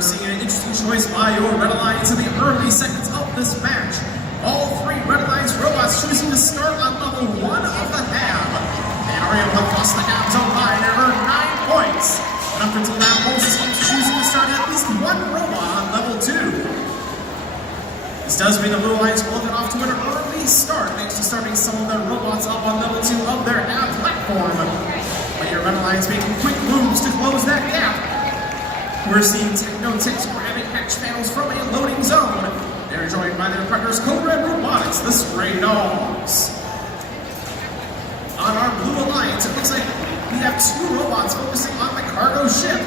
We're seeing an interesting choice by your Red Alliance in the early seconds of this match. All three Red Alliance robots choosing to start on level 1 of the Ham. They are able to cross the Ham zone line and earn 9 points. And up until now, both teams choosing to start at least one robot on level 2. This does mean the Blue Alliance will get off to an early start thanks to starting some of their robots up on level 2 of their Ham platform. But your Red Alliance making quick moves to close that gap. We're seeing Techno-Ticks grabbing hatch panels from a loading zone. They're joined by their partners Code Red Robotics, the Stray Dogs. On our Blue Alliance, it looks like we have 2 robots focusing on the cargo ship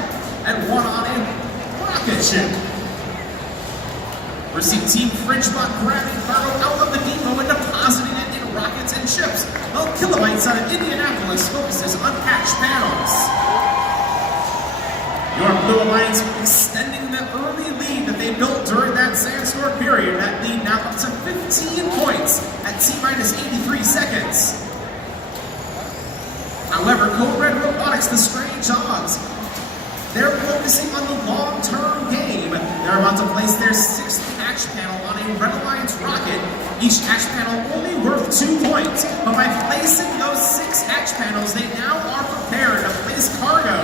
and 1 on a rocket ship. We're seeing Team Fridgebot grabbing cargo out of the depot and depositing it in rockets and ships, while Kilobytes out of Indianapolis focuses on hatch panels. Your Blue Alliance extending the early lead that they built during that Sandstorm period. That lead now up to 15 points at T-minus 83 seconds. However, Code Red Robotics, the Stray Dogs, they're focusing on the long-term game. They're about to place their 6th hatch panel on a Red Alliance rocket. Each hatch panel only worth 2 points. But by placing those 6 hatch panels, they now are prepared to place cargo.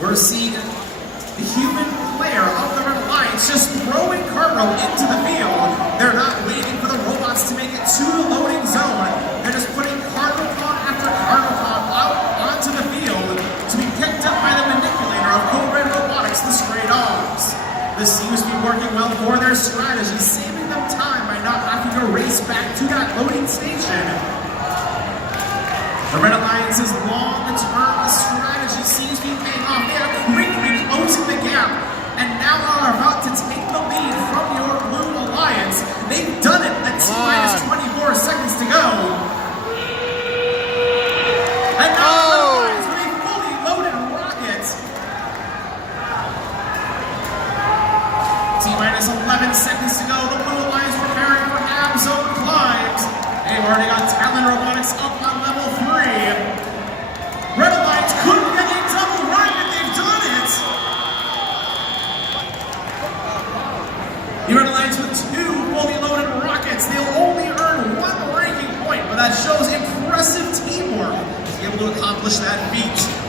We're seeing the human player of the Red Alliance just throwing cargo into the field. They're not waiting for the robots to make it to the loading zone. They're just putting cargo pod after cargo pod out onto the field to be picked up by the manipulator of Code Red Robotics, the Stray Dogs. This seems to be working well for their strategy, saving them time by not having to race back to that loading station. The Red Alliance's long-term strategy seems to be paying off. They are quickly closing the gap and now are about to take the lead from your Blue Alliance. They've done it at T-minus 24 seconds to go. And now the Red Alliance with a fully loaded rocket. T-minus 11 seconds to go. The Blue Alliance preparing for Ham Zone climbs. They've already got Talon Robotics up on level 3. Red Alliance couldn't get a double run, but they've done it! The Red Alliance with 2 fully loaded rockets. They'll only earn 1 ranking point, but that shows impressive teamwork to be able to accomplish that feat.